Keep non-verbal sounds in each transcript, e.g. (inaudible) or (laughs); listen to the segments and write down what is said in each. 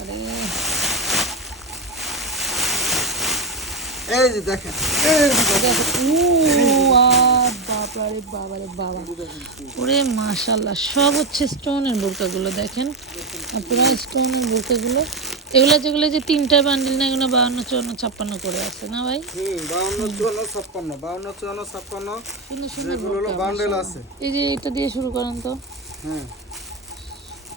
আরে। এই যে দেখেন। ও বাবা বাবা। ওরে মাশাল্লাহ সব হচ্ছে স্টোনের বোরকাগুলো দেখেন। আপনারা স্টোনের বোরকাগুলো এগুলো যেগুলো যে তিনটা বান্ডিল না এগুলো বাউন্ন চুয়ান্ন ছাপ্পান্ন করে আছে না ভাই? বাউন্ন চুয়ান্ন ছাপ্পান্ন বাউন্ন চুয়ান্ন ছাপ্পান্ন বান্ডেল আছে। এই যে এটা দিয়ে শুরু করেন তো। হ্যাঁ।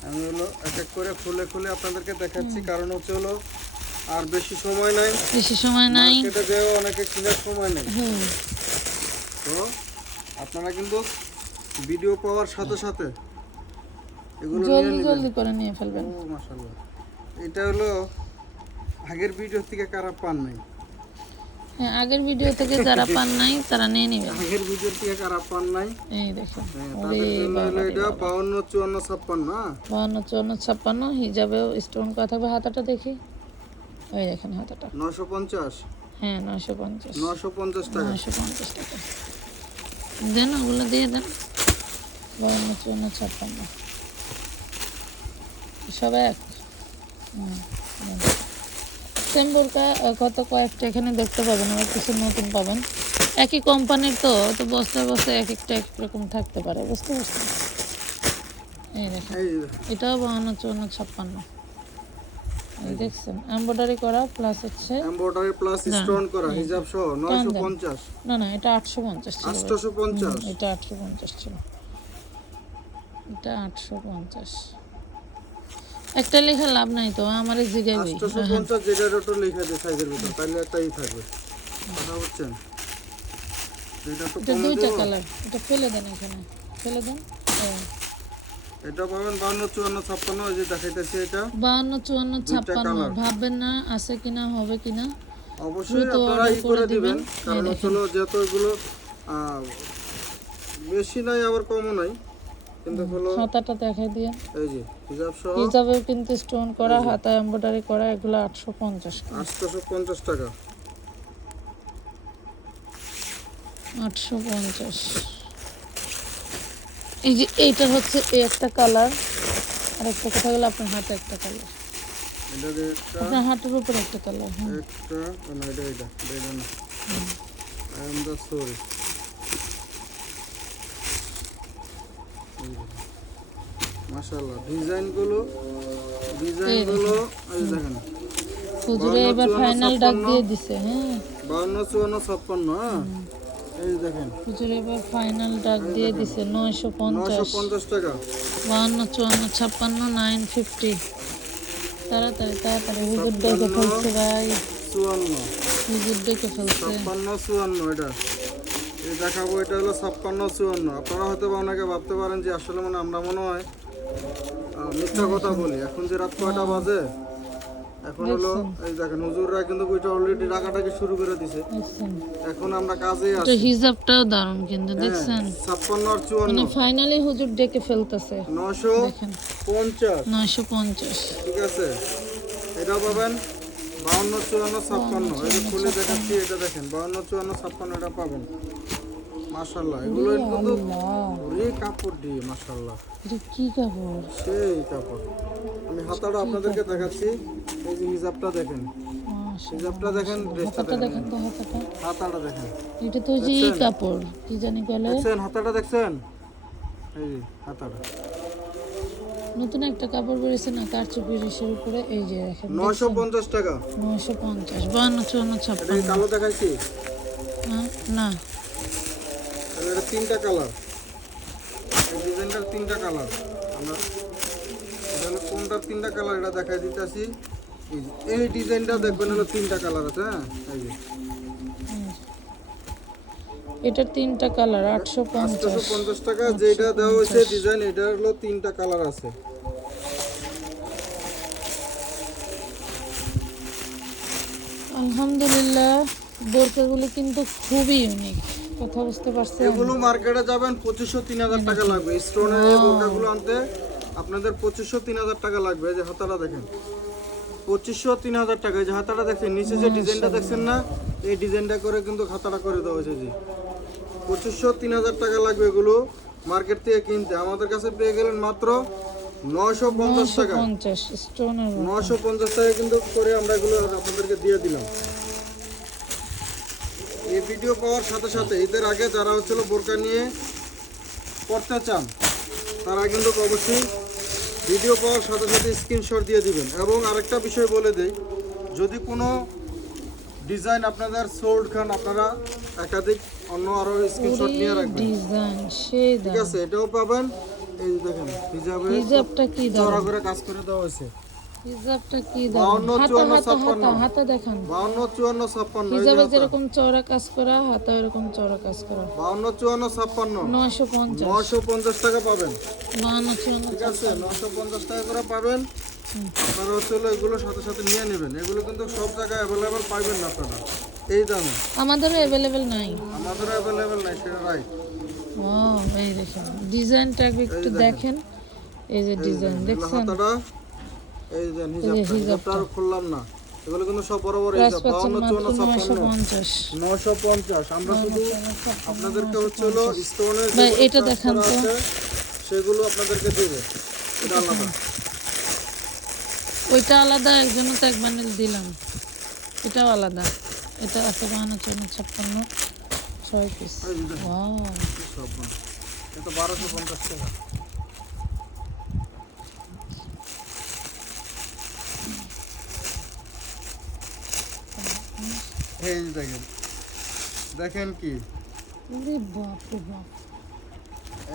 আমি হলো এক এক করে খুলে খুলে আপনাদেরকে দেখাচ্ছি। কারণ হচ্ছে হলো আর বেশি সময় নাই। বেশি সময় নাই। মার্কেটে যেও অনেকে কেনার সময় নেই। তো আপনারা কিন্তু ভিডিও পাওয়ার সাথে সাথে এগুলো নিয়ে জলদি জলদি করে নিয়ে ফেলবেন। ও মাশাআল্লাহ। এটা হলো আগের ভিডিও থেকে কারা পান নাই? হ্যাঁ আগের ভিডিও থেকে যারা পান নাই তারা নিয়ে নেবেন আগের ভিডিও থেকে যারা পান নাই এই দেখেন হ্যাঁ, ওরে বাবা এটা বাবা। বাউন্ন চুয়ান্ন ছাপ্পান্ন হ্যাঁ? বাহান্ন চুয়ান্ন ছাপ্পান্ন হিজাবেও স্টোন করা থাকবে হাতাটা দেখি। ওই দেখেন হাতাটা। নশো পঞ্চাশ। হ্যাঁ নশো পঞ্চাশ। নশো পঞ্চাশ টাকা। নশো পঞ্চাশ টাকা। দেন ওগুলো দিয়ে দেন। বাহান্ন চুয়ান্ন ছাপ্পান্ন। সব এক। সেম বোরকা কত কয়েকটা এখানে দেখতে পাবেন আবার কিছু নতুন পাবেন। একই কোম্পানির তো তো বস্তায় বস্তায় এক একটা এক রকম থাকতে পারে বুঝতে পারছেন? এই দেখেন এটাও বাহান্ন চুয়ান্ন ছাপ্পান্ন। এই দেখছেন এমব্রয়ডারি করা প্লাস হচ্ছে এমব্রয়ডারি প্লাস স্টোন করা হিজাব সহ নয়শো পঞ্চাশ। না না এটা আটশো পঞ্চাশ ছিল। ভাই। আটশোশো পঞ্চাশ। হুম, এটা আটশো পঞ্চাশ ছিল। এটা আটশো পঞ্চাশ। একটা লেখা লাভ নাই তো আমার জিগাইবি আটশোশো পঞ্চাশ যেটার ওটা লেখা আছে সাইজের ভিতর তাহলে একটাই থাকবে। কথা হচ্ছেন এটা তো দুইটা কালার এটা ফেলে দেন এখানে ফেলে দেন। এটা পাবেন বাউন্ন চুয়ান্ন ছাপ্পান্ন ওই যে দেখাইতেছি এটা। বাহান্ন চুয়ান্ন ছাপ্পান্ন colour। ভাববেন না আছে কিনা হবে কিনা। অবশ্যই আপনারা ই করে দিবেন। কারণ হলো এগুলো বেশি নাই আবার কমও নাই। কিন্তু হলো হাতাটা দেখাই দিয়ে এই যে হিজাব হিসাবেও কিন্তু স্টোন করা হাতা এমব্রয়ডারি করা এগুলো আটশো পঞ্চাশ আটশোশো পঞ্চাশ টাকা। আটশো পঞ্চাশ। এই যে এইটার হচ্ছে এই একটা কালার আর একটা কথা গেলে আপনার হাতে একটা কালার আপনার হাতের উপর একটা কালার একটা না এটা এটা এটা এটা না। আই এম দ্য সরি মাশাআল্লাহ ডিজাইনগুলো ডিজাইনগুলো এই দেখেন। হুজুরে এবার ফাইনাল ডাক দিয়ে দিছে হ্যাঁ। বাউন্ন চুয়ান্ন ছাপ্পান্ন হ্যাঁ। এই দেখেন। হুজুরে এবার ফাইনাল ডাক দিয়ে দিছে নয়শো নশো পঞ্চাশ পঞ্চাশ টাকা। বাহান্ন চুয়ান্ন ছাপ্পান্ন নাইন ফিফটি তাড়াতাড়ি তাড়াতাড়ি হুজুর ডেকে ফেলছে ভাই। চুয়ান্ন। হুজুর ডেকে ফেলছে। ছাপ্পান্ন চুয়ান্ন এটা। দেখাবো এটা হলো ছাপ্পান্ন চুয়ান্ন। আপনারা হয়তো অনেকে ভাবতে পারেন যে আসলে মানে আমরা মনে হয় মিথ্যা কথা বলি। এখন যে রাত কয়টা বাজে? এখন হলো এই দেখেন হুজুররা কিন্তু বইটা অলরেডি রাখাটাকে শুরু করে দিছে। এখন আমরা কাজে তো আছি। হিজাবটাও দারুণ কিন্তু দেখছেন? ছাপ্পান্ন আর চুয়ান্ন। মানে ফাইনালি হুজুর ডেকে ফেলতেছে। নশো দেখেন। পঞ্চাশ। নয়শো পঞ্চাশ। ঠিক আছে? এটাও পাবেন। বাউন্ন চুয়ান্ন ছাপ্পান্ন। এই যে খুলে দেখাচ্ছি এটা দেখেন বাউন্ন চুয়ান্ন ছাপ্পান্ন এটা পাবেন। মাশাল্লাহ এগুলো কিন্তু রে কাপড় দিয়ে মাশাল্লাহ এটা কি কাপড়? সেই কাপড়। আমি হাতাটা আপনাদেরকে দেখাচ্ছি এই যে হিজাবটা দেখেন। মাশাআল্লাহ। হিজাবটা দেখেন ড্রেসটা দেখেন দেখেন। তো হাতাটা। হাতাটা দেখেন। এটা তো যে কাপড় কি জানি বলে। দেখছেন? হাতাটা দেখছেন? এই যে হাতাটা। নতুন একটা কাপড় বেরিয়েছে না কারচুপি রেশের উপরে এই যে দেখেন পঞ্চাশ টাকা। নয়শো পঞ্চাশ বান্ন চুয়ান্ন এটা ছাপ্পান্ন। কি কালো দেখাইছি? না। এটা তিনটা কালার। এই ডিজাইনটার তিনটা কালার। আমরা কোনটার তিনটা কালার এটা দেখাই দিতেছি। এই ডিজাইনটা দেখবেন হলো তিনটা কালার আছে হ্যাঁ? এটার তিনটা কালার আটশো পঞ্চাশ। টাকা যেটা দেওয়া হয়েছে ডিজাইন এটা হলো তিনটা কালার আছে। আলহামদুলিল্লাহ বোরকাগুলো কিন্তু খুবই ইউনিক কথা বুঝতে পারছেন? এগুলো মার্কেটে যাবেন পঁচিশশো তিন হাজার টাকা লাগবে। স্টোনের এই বোরকাগুলো আনতে আপনাদের পঁচিশশো তিন হাজার টাকা লাগবে। এই যে হাতাটা দেখেন। পঁচিশশো তিন হাজার টাকা। এই যে হাতাটা দেখছেন নিচে যে ডিজাইনটা দেখছেন না এই ডিজাইনটা করে কিন্তু খাতাটা করে দেওয়া হয়েছে জি পঁচিশশো তিন হাজার টাকা লাগবে এগুলো মার্কেট থেকে কিনতে। আমাদের কাছে পেয়ে গেলেন মাত্র নশো পঞ্চাশ টাকা। স্টোনের পঞ্চাশ টাকা কিন্তু করে আমরা এগুলো আপনাদেরকে দিয়ে দিলাম। এই ভিডিও পাওয়ার সাথে সাথে ঈদের আগে যারা হচ্ছিল বোরকা নিয়ে পড়তে চান তারা কিন্তু অবশ্যই ভিডিও পাওয়ার সাথে সাথে স্ক্রিনশট দিয়ে দিবেন। এবং আরেকটা বিষয় বলে দেই যদি কোনো ডিজাইন আপনাদের সোল্ড খান আপনারা একাধিক অন্য আরও স্ক্রিনশট নিয়ে রাখবেন। ডিজাইন সেই ঠিক আছে এটাও পাবেন। এই দেখেন হিজাবে হিজাবটা কি করে কাজ করে দেওয়া হয়েছে। হিজাবটা কি দাম হাতা চুয়ান্ন, হাতা হাতা হাতা দেখান। বাউন্ন চুয়ান্ন ছাপ্পান্ন এই যে হিজাবে যেরকম চওড়া কাজ করা হাতা এরকম চওড়া কাজ করা। বাউন্ন চুয়ান্ন ছাপ্পান্ন। নয়শো পঞ্চাশ। নশো পঞ্চাশ টাকা পাবেন। ঠিক আছে টাকা করে পাবেন। হচ্ছে এগুলো সাথে সাথে নিয়ে নেবেন। এগুলো কিন্তু সব জায়গায় অ্যাভেলেবেল পাইবেন না আপনারা। এই দামে। আমাদেরও অ্যাভেলেবেল নাই। আমাদের অ্যাভেলেবেল নাই সেটা রাইট ও এই দেখেন। ডিজাইনটা একটু দেখেন। এই যে ডিজাইন দেখছেন? এই যে হিজাবটা হিজাবটা। হিজাবটা আর খুললাম না। এগুলো কিন্তু সব বড় বড় হিজাব পাচ্ছেন বাউন্ন মাত্র চুয়ান্ন নয়শো ছাপ্পান্ন। পঞ্চাশ নশো পঞ্চাশ। আমরা শুধু আপনাদেরকে হচ্ছে হলো স্টোনের ভাই, এটা দেখান তো। সেগুলো আপনাদেরকে দেবে। এটা আলাদা। ওইটা আলাদা একজনও তো এক বান্ডেল দিলাম। এটাও আলাদা। এটা আছে বাহান্ন চুয়ান্ন ছাপ্পান্ন। ছয় পিস। এটা বারোশো পঞ্চাশ টাকা। এই দেখেন। দেখেন কি? বাপ বাপ।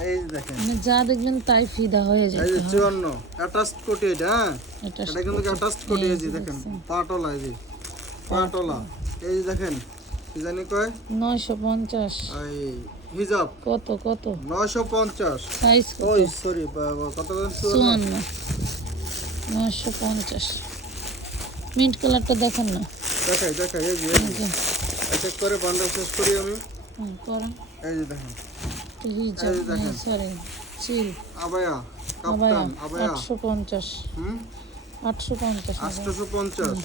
এই দেখেন। মানে যা দেখবেন তাই ফিদা হয়ে এই যে কোটি এটা হ্যাঁ? এটা কিন্তু কোটি। এই দেখেন পাটলা এই যে পাটলা। এই দেখেন কি জানি কয়? নয়শো পঞ্চাশ। এই হিজাব। কত কত? নয়শো পঞ্চাশ। সাইজ ওই সরি কত বলেন? মিন্ট কালারটা দেখেন না। দেখাই দেখাই এই যে যে। যে, এক করে বান্ডেল শেষ করি আমি। এই যে দেখেন। এই দেখেন। সরি চিল আবায়া কাপ্তান আবায়া। আটশো পঞ্চাশ। হুম? আটশো পঞ্চাশ আটশোশো পঞ্চাশ।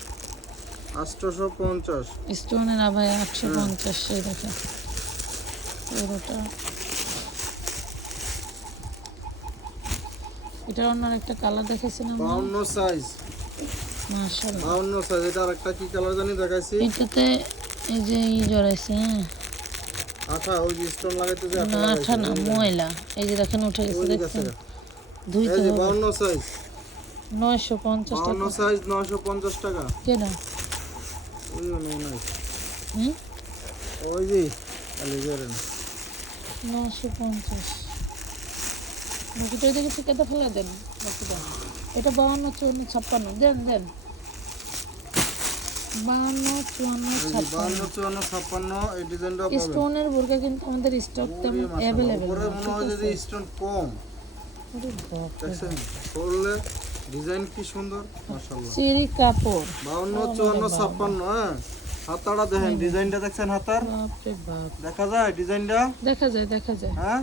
আটশোশো পঞ্চাশ। স্টোনের আবায়া আটশো হ্যাঁ। পঞ্চাশ সেই দেখেন পুরোটা। এটা অন্য একটা কালার দেখেছিলাম বাউন্ন সাইজ সাইজ এটা আরেকটা কি কালার জানি দেখাইছি? এটাতে এই যে ই জড়াইছে হ্যাঁ। আঠা ওই যে স্টোন লাগাইতে যে আঠা না লাগাইছে, আঠা না ময়লা। এই যে দেখেন উঠে গেছে দেখছেন। এই যে সাইজ টাকা। সাইজ নশো পঞ্চাশ টাকা। কেন? ওই যে হুম? ওই যে ফেলে দেন এটা বাউন্ন চুয়ান্ন ছাপ্পান্ন। দেন দেন বাউন্ন চুয়ান্ন এই যে ছাপ্পান্ন বাউন্ন চুয়ান্ন ছাপ্পান্ন এই ডিজাইনটা পাবেন স্টোনের বোরকা কিন্তু আমাদের স্টক তেমন অ্যাভেলেবেল উপরে মনে হয় যে স্টোন কম। করলে ডিজাইন কি সুন্দর? মাশাআল্লাহ। চিরি কাপড়। বাউন্ন চুয়ান্ন ছাপ্পান্ন হ্যাঁ? হাতাটা দেখেন ডিজাইনটা দেখছেন হাতার? দেখা যায় ডিজাইনটা দেখা যায় দেখা যায়। হ্যাঁ?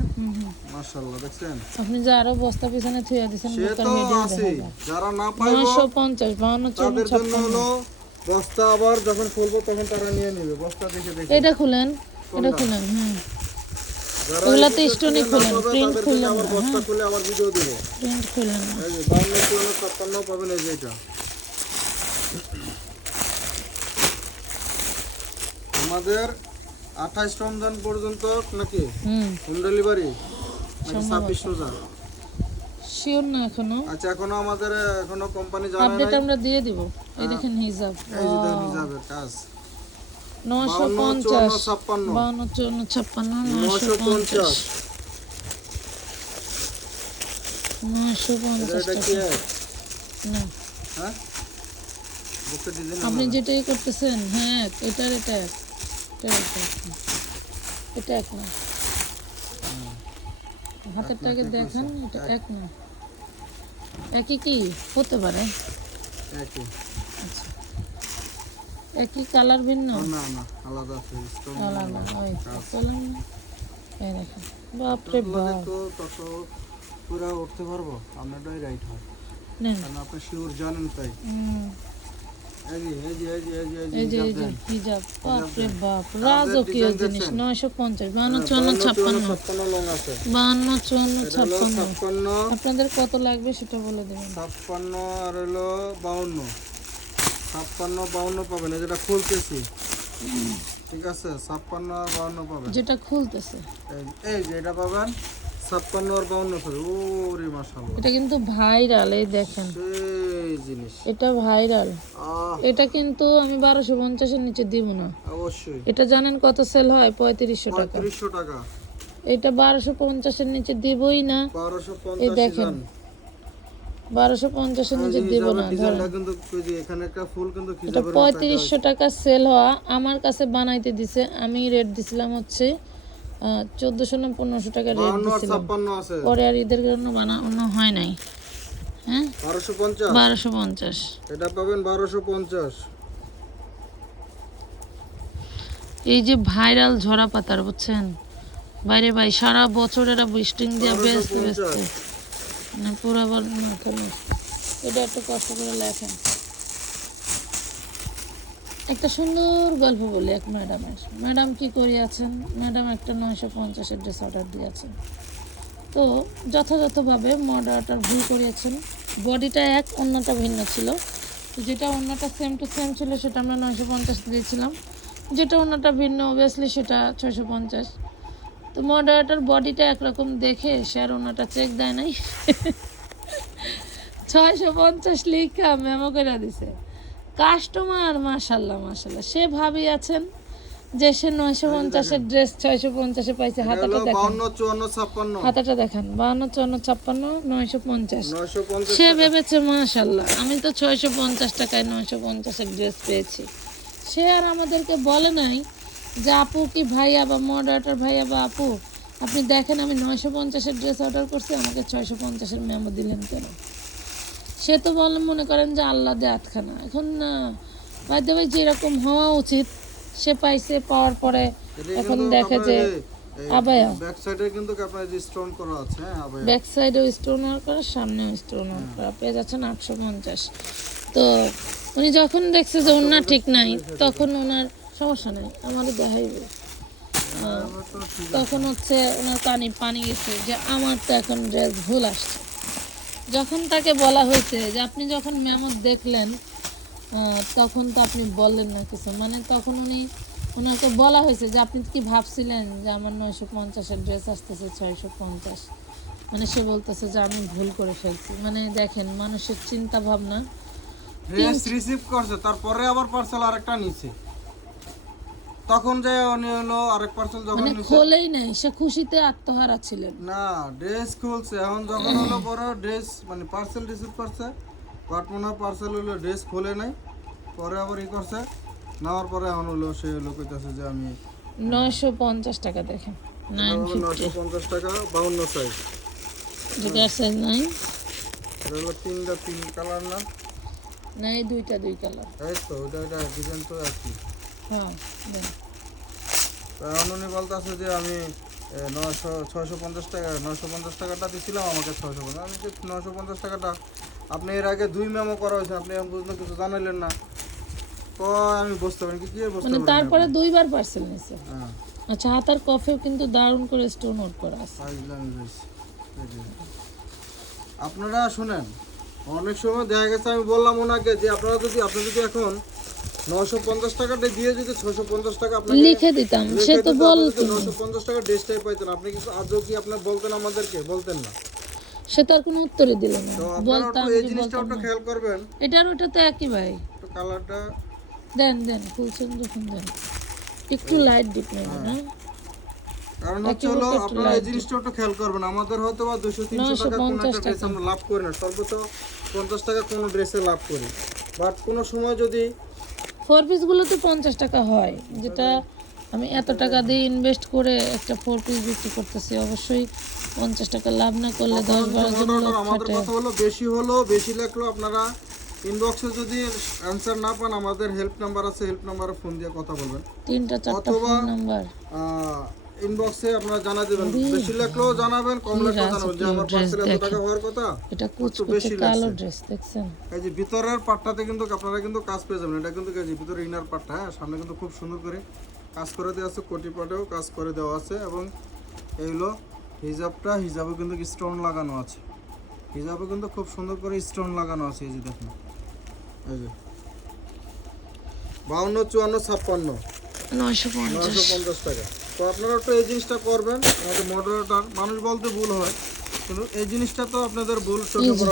মাশাআল্লাহ দেখছেন? আপনি যে আরও বস্তা পিছনে থুয়া দিছেন সে তো আছে যারা না পাইবো নয়শো পঞ্চাশ বাউন্ন চুয়ান্ন তাদের জন্য হলো বস্তা আবার যখন খুলবো তখন তারা নিয়ে নেবে। বস্তা দেখে দেখে। এটা খুলেন এটা খুলেন হ্যাঁ। যারা ওগুলা স্টোনই খুলেন, তাদের খুলেন আবার বস্তা খুলে আবার ভিডিও দিব। প্রিন্ট খুলেন এই যে পাবেন এই যে এটা। আমাদের আঠাইশ রমজান পর্যন্ত নাকি? হুম। Home delivery? নাকি ছাব্বিশ রোজা? শিওর না এখনও। আচ্ছা এখনও আমাদের এখনও কোম্পানি জানায় আপডেট আমরা দিয়ে দিব। এই দেখেন হিজাব এই যে দেখেন হিসাবের কাজ। নয়শো বাউন্ন পঞ্চাশ। চুয়ান্ন। ছাপ্পান্ন বাউন্ন চুয়ান্ন ছাপ্পান্ন নয়শো নশো পঞ্চাশ। পঞ্চাশ নয়শো এটা পঞ্চাশ এটা কি টাকা এক? না। হ্যাঁ? বুকের ডিজাইন আপনি যেটাই করতেছেন হ্যাঁ এটার এটা এটা এক এটা এক না। দেখেন এটা এক না। একই কি? হতে পারে। একই। আচ্ছা। একই কালার ভিন্ন? না না আলাদা আছে আলাদা ওই চলেন। এই দেখেন। বাপরে বাপ। তো তত পুরো উঠতে পারব? আপনারটাই রাইট হয়। না কারণ আপনি শিওর জানেন তাই। হুম। এই যে এই যে এই যে এই যে এই এই যে এই যে যে হিজাব বাপরে বাপ রাজকীয় জিনিস নয়শো পঞ্চাশ বান্ন চুয়ান্ন ছাপ্পান্ন। ছাপ্পান্ন লং আছে। বান্ন চুয়ান্ন ছাপ্পান্ন। ছাপ্পান্ন। আপনাদের কত লাগবে সেটা বলে দেবেন। ছাপ্পান্ন আর হলো বাউন্ন। ছাপ্পান্ন বাউন্ন পাবেন। যেটা খুলতেছি। ঠিক আছে? ছাপ্পান্ন আর বাউন্ন পাবেন। যেটা খুলতেছে। এই যে এটা পাবেন। ছাপ্পান্ন আর বাউন্ন এটা কিন্তু ভাইরাল এই দেখেন। সেই জিনিস। এটা ভাইরাল। এটা কিন্তু আমি বারোশো পঞ্চাশের নিচে দিব না। অবশ্যই। এটা জানেন কত সেল হয়? পঁয়ত্রিশশো টাকা। পঁয়ত্রিশশো টাকা। এটা বারোশো পঞ্চাশের নিচে দিবই না। বারোশো এই দেখেন। বারোশো পঞ্চাশের নিচে দিব না এটা পঁয়ত্রিশশো টাকা সেল হওয়া। আমার কাছে বানাইতে দিছে আমি রেট দিছিলাম হচ্ছে চোদ্দোশো না পনেরোশো টাকা রেট পরে আর ঈদের জন্য বানানো হয় নাই। হ্যাঁ? বারোশো পঞ্চাশ। এটা পাবেন বারোশো পঞ্চাশ। এই যে ভাইরাল ঝরা পাতার বুঝছেন? বাইরে ভাই সারা বছর এরা বুস্টিং দিয়ে ব্যস্ত ব্যস্ত। মানে পুরো আবার। এটা একটু কষ্ট করে লেখেন। একটা সুন্দর গল্প বলি এক ম্যাডামের। ম্যাডাম কি করিয়াছেন? ম্যাডাম একটা নয়শো পঞ্চাশের ড্রেস অর্ডার দিয়েছেন। তো যথাযথভাবে মডারটার ভুল করিয়েছেন। বডিটা এক, অন্যটা ভিন্ন ছিল। তো যেটা অন্যটা সেম টু সেম ছিল, সেটা আমরা নয়শো পঞ্চাশ দিয়েছিলাম। যেটা অন্যটা ভিন্ন অবভিয়াসলি সেটা ছয়শো পঞ্চাশ। তো মডারেটার বডিটা একরকম দেখে সে আর অন্যটা চেক দেয় নাই। (laughs) ছয়শো পঞ্চাশ লিখা মেমো করে দিছে। কাস্টমার মাশাল্লাহ মাশাল্লাহ সে ভাবি আছেন যে সে নয়শো পঞ্চাশের ড্রেস ছয়শো পঞ্চাশে পাইছে হাতাটা দেখান। বাউন্ন হাতাটা দেখান বাহান্ন চুয়ান্ন ছাপ্পান্ন নয়শো পঞ্চাশ। সে ভেবেছে মাশাল্লাহ আমি তো ছয়শো পঞ্চাশ টাকায় নয়শো পঞ্চাশের ড্রেস পেয়েছি। সে আর আমাদেরকে বলে নাই যে আপু কি ভাইয়া বা মডারেটার ভাইয়া বা আপু আপনি দেখেন আমি নয়শো পঞ্চাশের ড্রেস অর্ডার করছি আমাকে ছয়শো পঞ্চাশের মেমো দিলেন কেন? সে তো বলে মনে করেন যে আল্লাহ দে আটখানা এখন না বাধ্য ভাই যেরকম হওয়া উচিত সে পাইছে পাওয়ার পরে এখন দেখে যে আবায়া। ব্যাক সাইডে কিন্তু আপনার স্টোন করা আছে হ্যাঁ আবায়া। ব্যাক সাইডেও স্টোন ওয়ার্ক করা সামনেও স্টোন ওয়ার্ক করা। পেয়ে যাচ্ছেন আটশো পঞ্চাশ। তো উনি যখন দেখছে যে ওনার ঠিক নাই তখন ওনার সমস্যা নেই আমারও দেখাইবে তখন হচ্ছে ওনার কানে পানি গেছে যে আমার তো এখন ড্রেস ভুল আসছে। যখন তাকে বলা হয়েছে যে আপনি যখন মেমো দেখলেন তখন তো আপনি বললেন না কিছু। মানে তখন উনি ওনাকে বলা হয়েছে যে আপনি কি ভাবছিলেন যে আমার নয়শো পঞ্চাশের ড্রেস আসতেছে ছয়শো পঞ্চাশ? মানে সে বলতেছে যে আমি ভুল করে ফেলছি। মানে দেখেন, মানুষের চিন্তা ভাবনা ড্রেস রিসিভ করছে, তারপরে আবার পার্সেল আরেকটা নিছে। তখন যে উনি হলো আরেক পার্সেল যখন মানে খোলেই নাই সে খুশিতে আত্মহারা ছিলেন। না ড্রেস খুলছে। এখন যখন হলো পরে ড্রেস মানে পার্সেল রিসিভ করছে বাট মনে হয় পার্সেল হলো ড্রেস খোলে নাই পরে আবার ই করছে। নেওয়ার পরে এখন হলো সে হলো কইতাছে যে আমি নয়শো পঞ্চাশ টাকা দেখেন নয়শো পঞ্চাশ টাকা বাউন্ন সাইজ সাইজ নাই এটা হলো তিনটা তিন কালার না? নাই দুইটা দুই কালার এই তো ওটা ডিজাইন তো একই। হ্যাঁ উনি বলতেছে যে আমি এ, নয়শো ছয়শো পঞ্চাশ টাকা নয়শো পঞ্চাশ টাকাটা দিছিলাম আমাকে ছয়শো পঞ্চাশ। আমি যে নয়শো পঞ্চাশ টাকাটা আপনি এর আগে দুই মেমো করা হয়েছে আপনি এখন পর্যন্ত কিছু জানাইলেন না। তো আমি বুঝতে পারি কি বুঝতে মানে তারপরে দুইবার পার্সেল নিছে হ্যাঁ। আচ্ছা হাতার কফেও কিন্তু দারুণ করে স্টোন আউট করা আছে। আপনারা শুনেন অনেক সময় দেখা গেছে আমি বললাম ওনাকে যে আপনারা যদি আপনি যদি এখন নশো পঞ্চাশ টাকাটা দিয়ে যদি ছশো পঞ্চাশ টাকা আপনাকে লিখে দিতাম সে তো বলতো। টাকা ড্রেসটাই পাইতেন। আপনি কিন্তু আজও কি আপনার বলতেন আমাদেরকে? বলতেন না। সে তো আর কোনো উত্তরই দিল না। বলতাম এই জিনিসটা খেয়াল করবেন। এটার ওটা তো একই ভাই কালারটা দেন দেন যখন দেন একটু লাইট নেবেন হ্যাঁ। কারণ হচ্ছে হলো আপনারা এই জিনিসটা একটু খেয়াল করবেন। আমাদের হয়তো বা দুশো তিনশো টাকা কোনো একটা ড্রেস আমরা লাভ করি না। সর্বোচ্চ পঞ্চাশ টাকা কোনো ড্রেসে লাভ করি। বাট কোনো সময় যদি ফোর পিসগুলোতে পঞ্চাশ টাকা হয়। যেটা আমি এত টাকা দিয়ে ইনভেস্ট করে একটা ফোর পিস বিক্রি করতেছি অবশ্যই পঞ্চাশ টাকা লাভ না করলে দশ বারো জন লোক খাটে। হলো বেশি হলো বেশি লাগল আপনারা ইনবক্সে যদি অ্যানসার না পান আমাদের হেল্প নাম্বার আছে হেল্প নাম্বারে ফোন দিয়ে কথা বলবেন। তিনটা চারটা ফোন নাম্বার ইনবক্সে আপনারা জানা দেবেন। বেশি লাগলেও জানাবেন কম লাগলেও জানাবেন। যে আমার পার্সেল এত টাকা হওয়ার কথা এটা কুচকুচে বেশি কালো ড্রেস দেখছেন? এই যে ভিতরের পাটটাতে কিন্তু আপনারা কিন্তু কাজ পেয়ে যাবেন। এটা কিন্তু এই ভিতরে ইনার পাটটা হ্যাঁ? সামনে কিন্তু খুব সুন্দর করে কাজ করে দেওয়া আছে কোটি পাটেও কাজ করে দেওয়া আছে এবং এইগুলো হিজাবটা হিজাবে কিন্তু স্টোন লাগানো আছে। হিজাবে কিন্তু খুব সুন্দর করে স্টোন লাগানো আছে এই যে দেখুন। এই যে। বাউন্ন চুয়ান্ন ছাপ্পান্ন। নয়শো পঞ্চাশ টাকা। তো আপনারা একটু এই জিনিসটা করবেন আমাদের মডারেটার মানুষ বলতে ভুল হয় কিন্তু এই জিনিসটা তো আপনাদের ভুল চোখে যে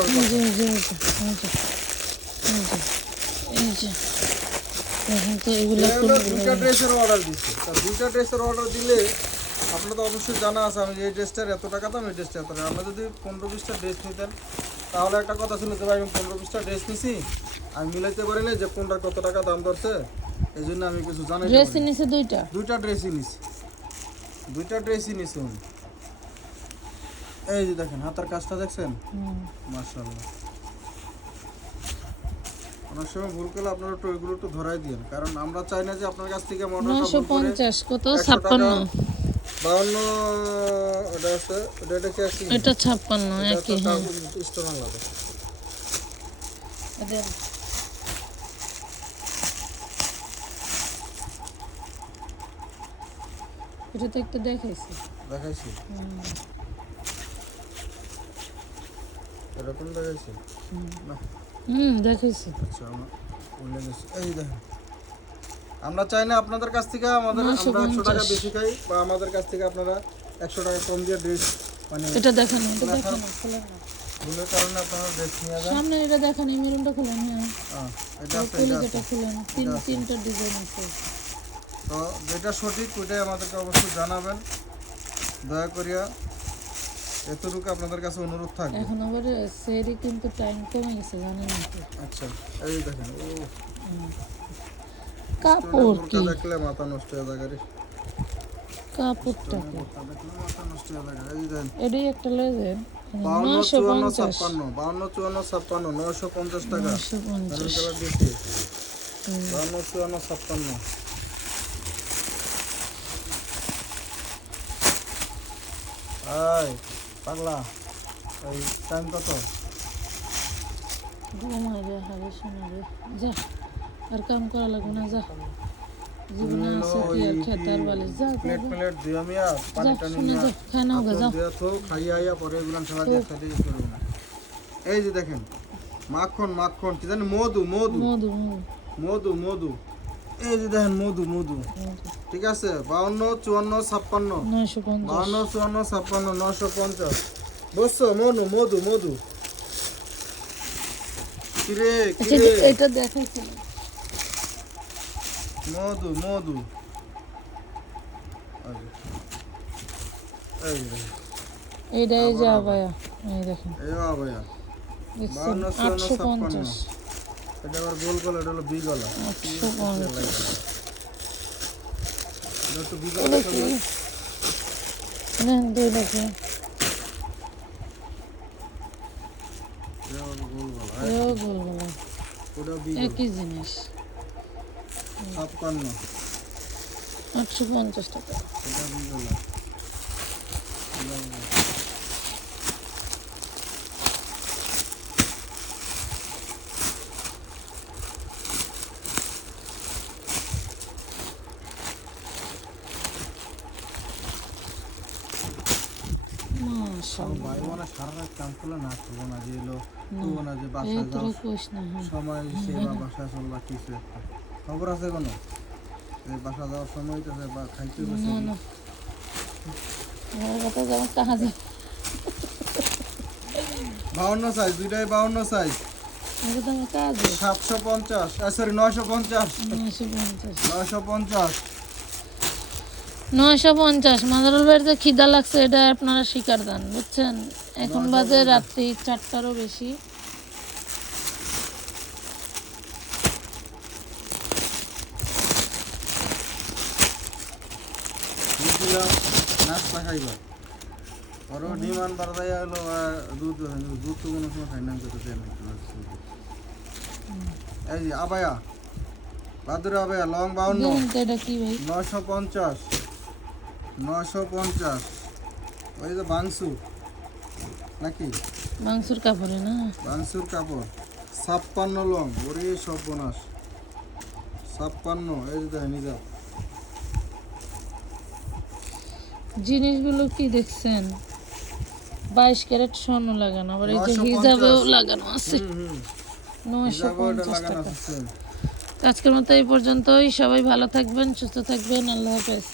পড়ার দুইটা ড্রেসের অর্ডার দিচ্ছে। তা দুইটা ড্রেসের অর্ডার দিলে আপনার তো অবশ্যই জানা আছে আমি এই ড্রেসটার এত টাকা দাম এই ড্রেসটা এত টাকা আমরা যদি পনেরো বিশটা ড্রেস নিতেন তাহলে একটা কথা ছিল যে ভাই আমি পনেরো বিশটা ড্রেস নিছি আমি মিলাইতে পারি না যে কোনটার কত টাকা দাম ধরছে এই জন্য আমি কিছু জানি ড্রেস নিছে দুইটা? দুইটা ড্রেসই নিছি। দুইটা ড্রেসই নিছি উনি এই যে দেখেন হাতার কাজটা দেখছেন। মার্শাল্লাহ অনেক সময় ভুল করলে আপনারা একটু এগুলো একটু ধরাই দিন কারণ আমরা চাই না যে আপনার কাছ থেকে করে পঞ্চাশ কত? ছাপ্পান্ন। বাউন্ন এটা আছে এটা এটা কি একই এটা ছাপ্পান্ন একই হ্যাঁ তাও স্টোন আলাদা এদের এটা তো একটু দেখাইছি। দেখাইছি? এরকম দেখাইছি? না। হুম দেখাইছি। আচ্ছা আমরা এই দেখেন। আমরা চাই না আপনাদের কাছ থেকে আমাদের আমরা একশো টাকা বেশি খাই বা আমাদের কাছ থেকে আপনারা একশো টাকা কম দিয়ে ড্রেস মানে এটা দেখেন এটা দেখেন ভুলের কারণে আপনারা ড্রেস নিয়ে যান। সামনে এটা দেখেন এই মেরুনটা খুলেন হ্যাঁ। হ্যাঁ, এটা এটা আছে। তিন তিনটা ডিজাইন আছে। তো যেটা সঠিক ওইটাই আমাদেরকে অবশ্যই জানাবেন। দয়া করিয়া এতটুকু আপনাদের কাছে অনুরোধ থাকবে। এখন আবার সেরি কিন্তু টাইম কমে গেছে জানেন আচ্ছা এই দেখেন ও। কাপড় কি? দেখলে মাথা নষ্ট হয়ে যায় গাড়ি কাপড়টা মাথা নষ্ট হয়ে যায় এই দেখেন। এটাই একটা লেজেন বাউন্ন চুয়ান্ন ছাপ্পান্ন বাউন্ন চুয়ান্ন ছাপ্পান্ন নয়শো পঞ্চাশ টাকা। বাউন্ন চুয়ান্ন ছাপ্পান্ন। এই পাগলা এই টাইম কত? ঘুমাই রে হারে শোনা রে। যা আর কাম করা লাগবে না যা। জীবনে আছে কি আর খেতার বালিশ যা যা, প্লেট প্লেট দিয়ে আমি পানি যা টানি শুনে নিয়ে যা খাই নাও গা যাও দিয়ে থো খাইয়ে আইয়া পরে এগুলো খেলা দিয়ে খেতে করব এই যে দেখেন মাখন মাখন কি জানি মধু। মধু মধু। মধু মধু। এই যে দেখেন মধু মধু। ঠিক আছে? বাউন্ন চুয়ান্ন ছাপ্পান্ন। বাউন্ন চুয়ান্ন ছাপ্পান্ন নশো পঞ্চাশ। বসছো মনু মধু মধু। কিরে কিরে? এটা দেখো মধু মধু। এটাই যা। ভাইয়া এই দেখেন। এই ভাইয়া 5250 এটা আবার গোল গলা এটা হলো বি গলা আটশো পঞ্চাশ এটা একটু বি এটা গলা কি নেন দুই দেখে এটা হলো গোল গলা এও গোল গলা ওটা বি গলা একই জিনিস ছাপ্পান্ন আটশো পঞ্চাশ টাকা এটা বি গলা মাশাআল্লাহ ভাই মানে সারা রাত না করব না যে এলো করব না যে তোরা যাও হ্যাঁ। সময় সে বা বাসায় চলবা কিছু একটা। খবর আছে কোনো? বাসা যাওয়ার সময় হইতেছে বা খাইতে বসে বাউন্ন সাইজ দুইটাই বাউন্ন সাইজ। তো সাতশো পঞ্চাশ সরি নয়শো পঞ্চাশ। নয়শো পঞ্চাশ। নয়শো পঞ্চাশ। মাদারুল বাড়িতে খিদা লাগছে এটা আপনারা স্বীকার দেন বুঝছেন? এখন বাজে রাত্রি চারটারও বেশি। নাস্তা খাইবা। ওরও ডিমান্ড বাড়াই হলো দুধ দুধ তো কোনো সময় খাই না এই যে আবায়া বাদুর আবায়া লং বাউন্ন। দেখুন এটা কি ভাই? নয়শো পঞ্চাশ। নশো পঞ্চাশ। ওই যে নাকি? কাপড়ে না? বাংসুর কাপড় ছাপ্পান্ন লং ওরে সব বোনাস ছাপ্পান্ন এই যে দেখেন হিজাব জিনিসগুলো কি দেখছেন? বাইশ ক্যারেট স্বর্ণ লাগানো আবার এই যে হিজাবেও লাগানো আছে। নয়শো পঞ্চাশ টাকা। আছে। আজকের মতো এই পর্যন্তই। সবাই ভালো থাকবেন সুস্থ থাকবেন। আল্লাহ হাফেজ।